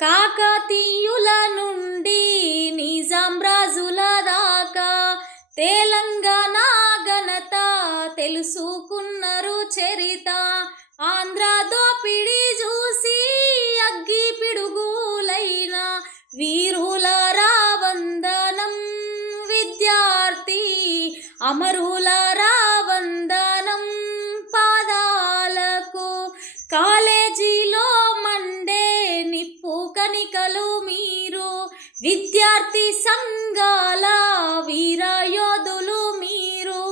కాకతీయుల నుండి నిజాం రాజుల దాకా తెలంగాణ ఘనత తెలుసుకున్నారు చరిత. ఆంధ్ర దోపిడి చూసి అగ్గి పిడుగులైన వీరులారా వందనం, విద్యార్థి అమరులారా వందనం పాదాలకు. కాలేజీలో మండే నిప్పు కణికలు మీరు, విద్యార్థి సంఘాల వీరయోధులు మీరు.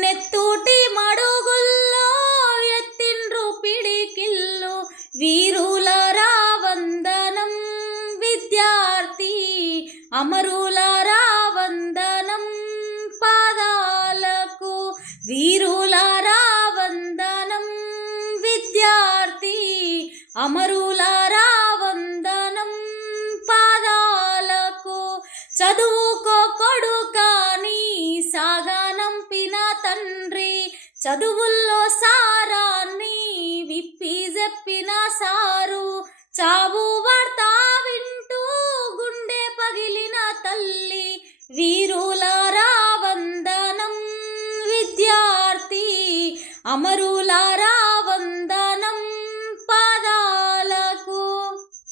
నెత్తూటి మడుగుల్లో ఎత్తిండ్రు పిడికిళ్ళు, వీరులారా వందనం, విద్యార్థి అమరులారా వందనం పాదాలకు. వీరులారా వందనం, విద్యార్థి అమరులారా వందనం పాదాలకు. చదువుకో కొడుకాని సాగనంపిన తండ్రి, చదువుల్లో సారాన్ని విప్పి చెప్పిన సారు. చావు వార్త వింటూ గుండె పగిలిన తల్లి, వీరులారా వందనం, విద్యార్థి అమరులారా వందనం.